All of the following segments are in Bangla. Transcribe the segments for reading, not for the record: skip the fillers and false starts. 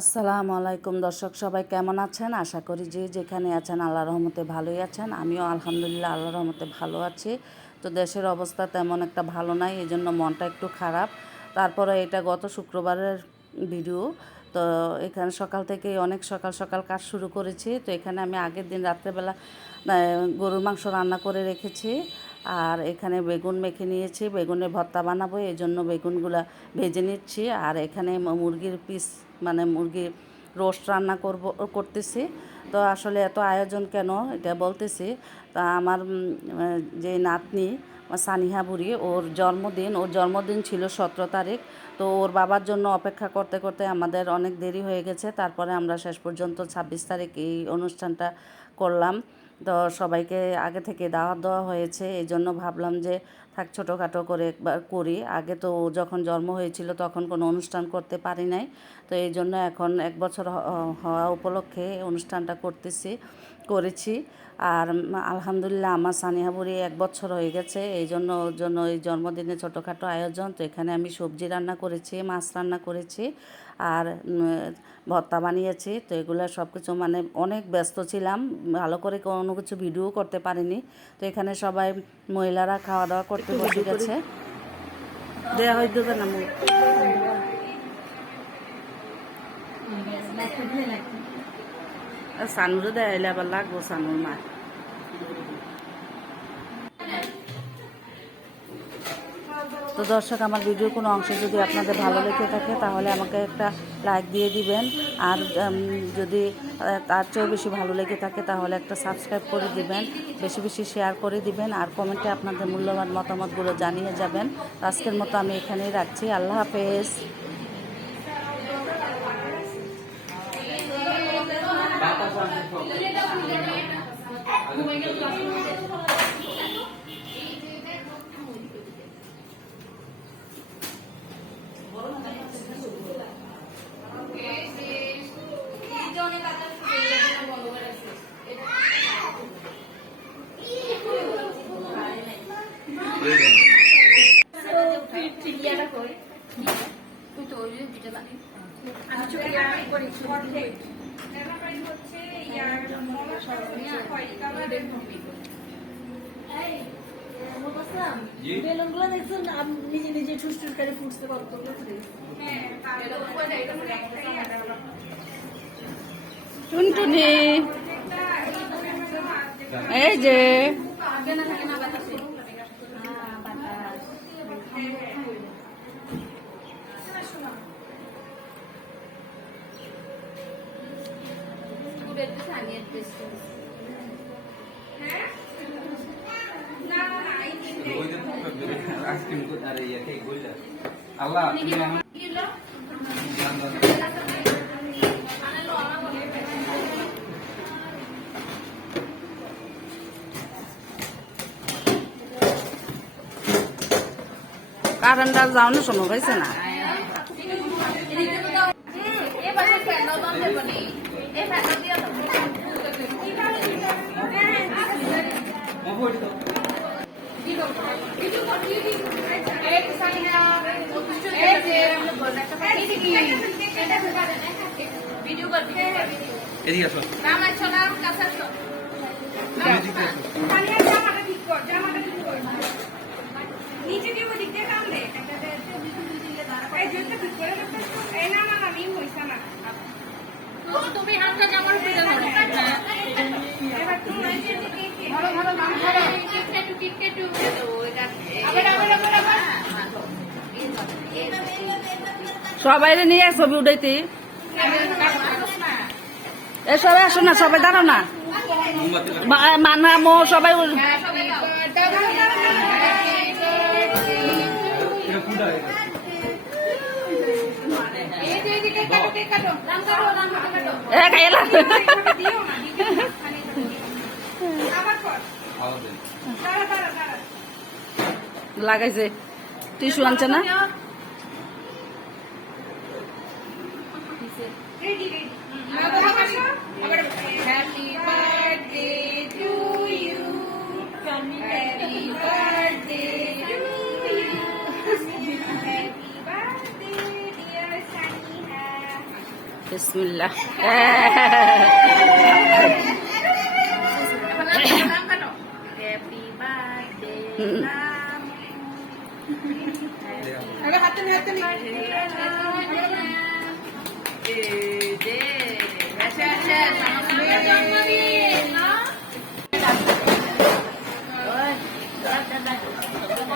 আসসালামু আলাইকুম দর্শক, সবাই কেমন আছেন? আশা করি যে যেখানে আছেন আল্লাহর রহমতে ভালোই আছেন। আমিও আলহামদুলিল্লাহ আল্লাহর রহমতে ভালো আছি। তো দেশের অবস্থা তেমন একটা ভালো নাই, এই জন্য মনটা একটু খারাপ। তারপরে এটা গত শুক্রবারের ভিডিও। তো এখানে সকাল থেকে অনেক সকাল সকাল কাজ শুরু করেছি। তো এখানে আমি আগের দিন রাত্রেবেলা গরুর মাংস রান্না করে রেখেছি। আর এখানে বেগুন মেখে নিয়েছি, বেগুনের ভর্তা বানাবো, এই জন্য বেগুনগুলা ভেজে নিচ্ছি। আর এখানে মুরগির পিস মানে মুরগির রোস্ট রান্না করতেছি। তো আসলে এত আয়োজন কেন এটা বলতেছি। তা আমার যে নাতনি সানিহা বুড়ি, ওর জন্মদিন ছিল 17 তারিখ। তো ওর বাবার জন্য অপেক্ষা করতে করতে আমাদের অনেক দেরি হয়ে গেছে। তারপরে আমরা শেষ পর্যন্ত 26 তারিখ এই অনুষ্ঠানটা করলাম। তো সবাইকে আগে থেকে দাওয়াত দেওয়া হয়েছে, এই জন্য ভাবলাম যে থাক ছোটোখাটো করে একবার করি। আগে তো ও যখন জন্ম হয়েছিল তখন কোনো অনুষ্ঠান করতে পারি নাই। তো এই জন্য এখন 1 বছর হওয়া উপলক্ষে অনুষ্ঠানটা করেছি। আর আলহামদুলিল্লাহ আমার সানিহা বুড়ি 1 বছর হয়ে গেছে, এই জন্য ওর জন্য এই জন্মদিনে ছোটোখাটো আয়োজন। তো এখানে আমি সবজি রান্না করেছি, মাছ রান্না করেছি, আর ভর্তা বানিয়েছি। তো এগুলো সব কিছু মানে অনেক ব্যস্ত ছিলাম, ভালো করে কোনো কিছু ভিডিও করতে পারিনি। তো এখানে সবাই মহিলারা খাওয়া দাওয়া করতে বসে গেছে। দেওয়া হয়ে দেবে না সানুরে দেয়াইলে আবার লাগবো সানুর মা। তো দর্শক, আমার ভিডিওর কোনো অংশ যদি আপনাদের ভালো লেগে থাকে তাহলে আমাকে একটা লাইক দিয়ে দিবেন। আর যদি তার চেয়েও বেশি ভালো লেগে থাকে তাহলে একটা সাবস্ক্রাইব করে দিবেন, বেশি বেশি শেয়ার করে দিবেন, আর কমেন্টে আপনাদের মূল্যবান মতামতগুলো জানিয়ে যাবেন। আজকের মতো আমি এখানেই রাখছি। আল্লাহ হাফেজ। বেলুনগুলো দেখছেন নিজে নিজে ঠুসঠুস করে ফুটতে পারতো। টুনটুনি এই যে আল্লাহ কারেন্টটা যাওয়ানোর সময় হয়েছে না। এদিকে আসো। তুমি হালকা জামার উপরে সবাই নিয়ে ছবি উঠাইতে এ সবাই আসো না, সবাই দাঁড়াও না, মানামো সবাই। লাগাইছে টিস্যু আনছে না। Happy birthday to you. Happy birthday to you. Happy birthday, dear Saniha. বিসমিল্লাহ। হ্যাপি বার্থডে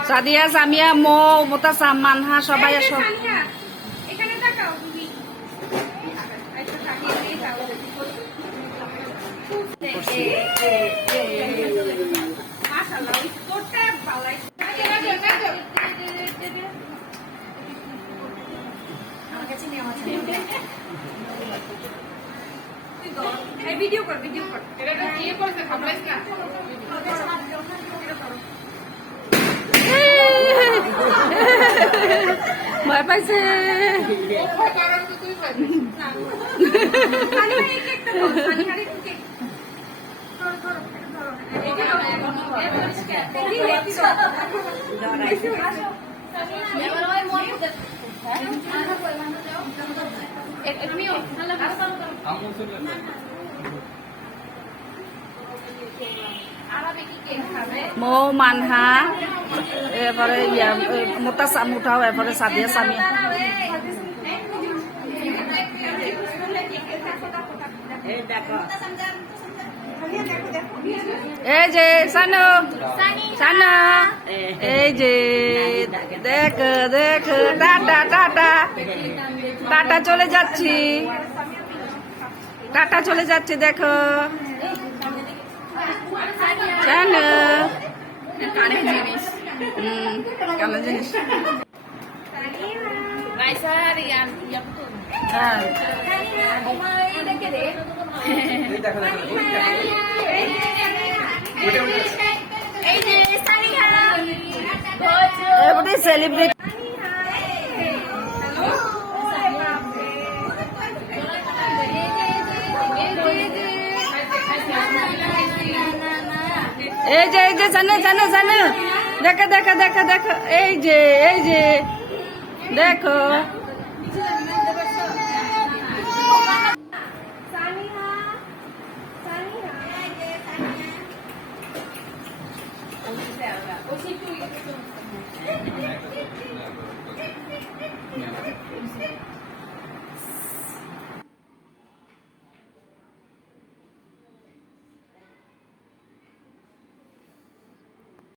সাদিয়া, সামিয়া, মোতা, মানহা সবাই এসো। এখানে তাকাও তুমি একটু তাকিয়ে দিয়ে যাও মাশাআল্লাহ স্কোরটা ভালোই আমার কাছে নিয়ে আমার এই ভিডিও কর এটা কি করতে খাবলাইস না ভয় পাইছে। মৌ, মানহা, এরপরে মোতা মুঠাও, এরপরে সাদিয়া, সামিয়া। এই যে সানু, সানু, এই যে দেখ দেখ, টাটা টাটা টাটা, চলে যাচ্ছি, টাটা চলে যাচ্ছি, দেখো সানু। কেন জিনিস হ্যাঁ everybody celebrate. এই যে জানে জানে জানে, দেখো দেখো দেখো দেখো, এই যে দেখো।